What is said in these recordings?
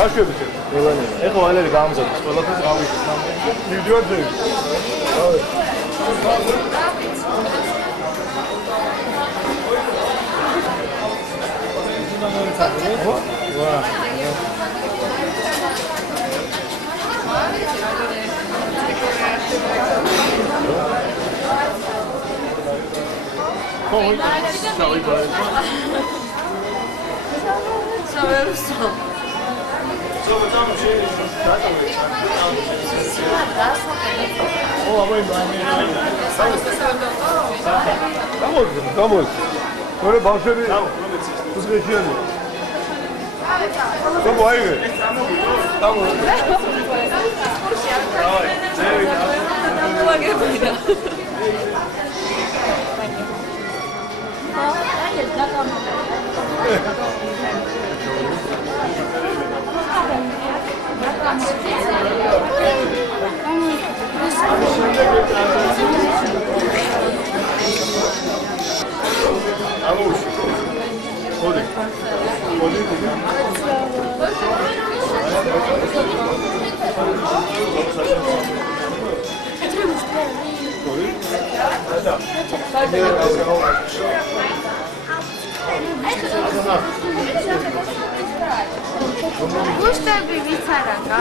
გაშვები შენ. ეხლა ვალერი გამზადდეს, ყველაფერს გავიქ. მივდივარ ძე. ვა. Come ciao i bai. Saverso. Sono scesi. Oh, voi Vamos. Böyle başarı. Kız geçiyor. Tamam hayır. Tamam. Gustavo Vitsaranga.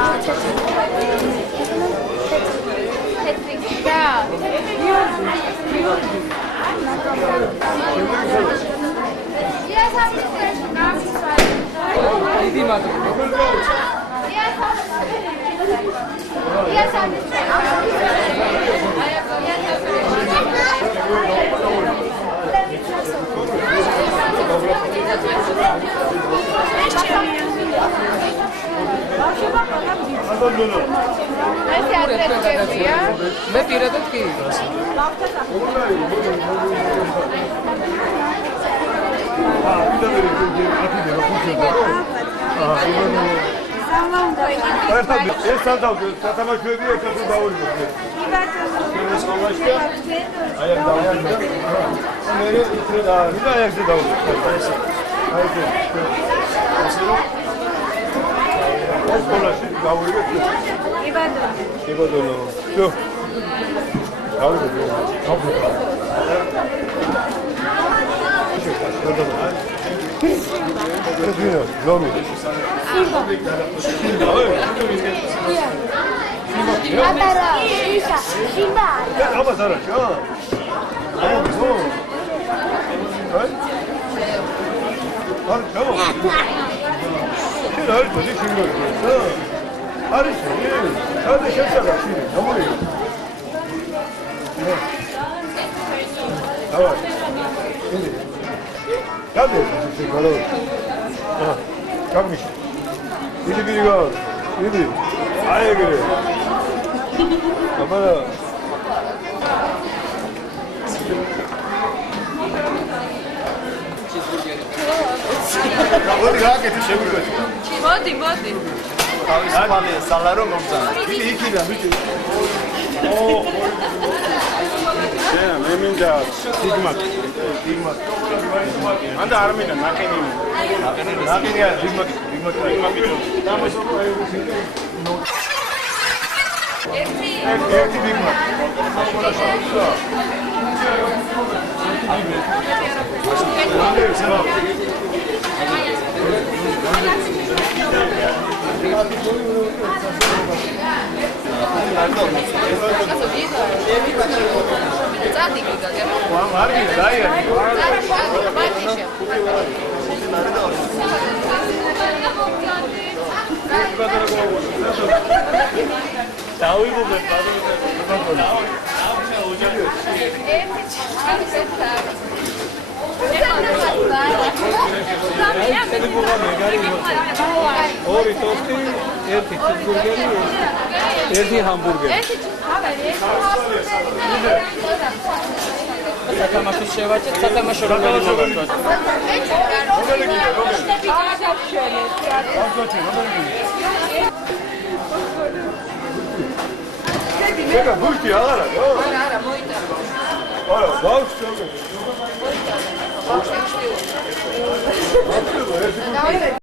მე პირადად კი ეს სათამაშოები ერთად დავუვიდეთ. ეს სკოლაში აი ამ დავუვიდეთ. მე ეს დავუვიდეთ. აი ეს სკოლაში დავუვიდეთ. იბადო. შო. დავუვიდეთ. Cosino, nomi. Atara, Shisha, Shimba. Ama sana şu an. Ama bu. Hay? Hadi tamam. Şimdi her türlü şimdi. Hadi şimdi. Hadi şaşırma şimdi. Tamam mı? Tamam. Şimdi. Hadi. Bakalım. Ha. Kalkmış. Biri gol. Biri. Aya göre. Kamera. Hadi kalk et şey buyur. Modi. Hadi salaro momzana. İki de bütün. O. Şey, meminca Sigma. Anda armina nakeni. Nakeni ya Sigma. Erti Sigma. ორი ტოსტი, ერთი ჩიზბურგერი, ერთი ჰამბურგერი. სათამაშოს შევაჭეთ, სათამაშო რომელი მოგაჩვენოთ. Čekaj, buš ti, Alara? Ara, mojta. Ara, baš čekaj. Davide,